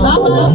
Baba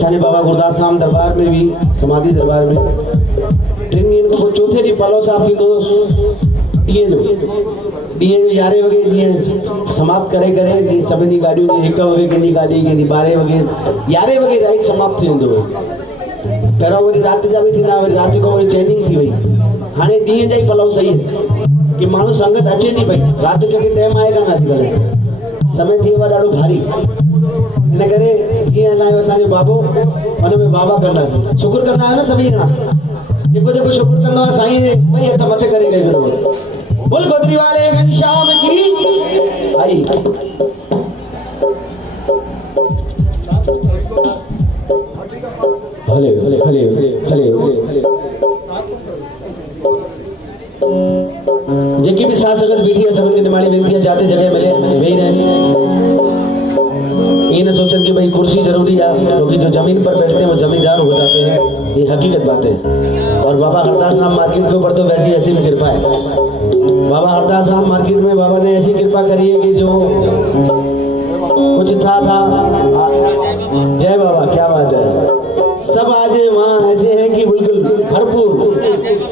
सानी बाबा गुरदास राम दरबार में भी समाधि दरबार में ट्रेन इनको चौथे दी पालो साहब की दोस्त जो यारे वगे समाप्त करे कि सभी गाड़ियों की 1 वगे की गाड़ी के 12 वगे यारे वगे राइट समाप्त थी वेंदो पहिरों वरी रात जा भी थींदा वरी रात को वरी चेंजिंग थी वई हाणे ॾींहं जा ई पलव सही कि माण्हू संगत अचे थी पई रात जो के टाइम आएगा ना थी भले समय थी वियो ॾाढो भारी इन करे जीअं हलायो असांजो बाबो हुन में बाबा कंदासीं शुक्र कंदा आहियो न सभी ॼणा जेको शुक्र कंदो आहे साईं भई हथ मथे करे ॾेई बोल गोदरी वाले घनश्याम की आई हले हले हले हले हले जेकी भी साथ संगत बैठी है सभी निमाणी विनती जाते जगह मिले वही रहे ये न सोचन कि भाई कुर्सी जरूरी है क्योंकि जो जमीन पर बैठते हैं वो जमींदार हो जाते हैं ये हकीकत बात है और बाबा हरदास राम मार्केट के ऊपर तो वैसी ऐसी कृपा है बाबा हरदास राम मार्केट में बाबा ने ऐसी कृपा करी है कि जो कुछ था जय बाबा क्या बात है सब आज वहाँ ऐसे हैं कि बिल्कुल भरपूर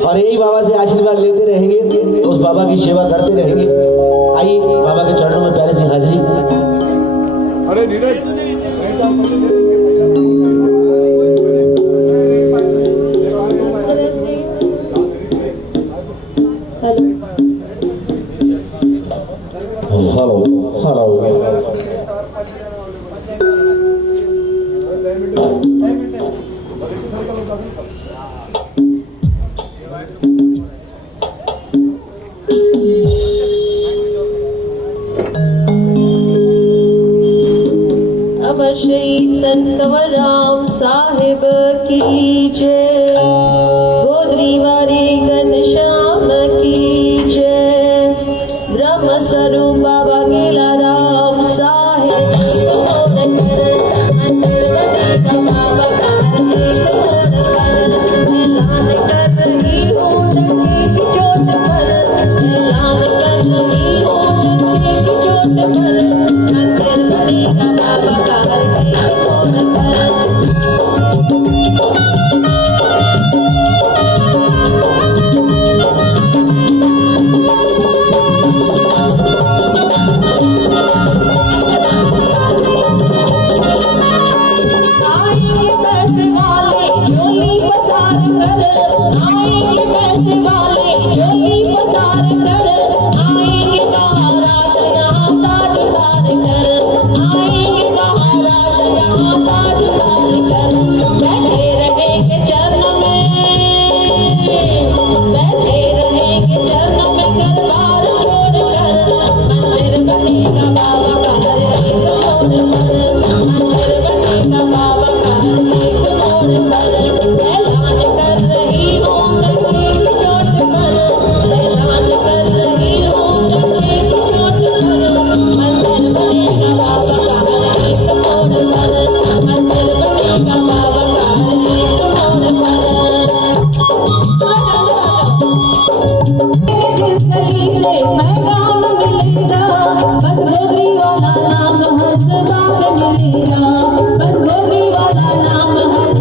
और यही बाबा से आशीर्वाद लेते रहेंगे उस बाबा की सेवा करते रहेंगे आइए बाबा के चरणों में प्यारे से हाजिरी अरे नीरज हेलो हेलो श्री संत राम साहिब की जय गोदरी वाले घनश्याम की जय ब्रह्म स्वरूप बाबा केला राम साहिब वाला नाम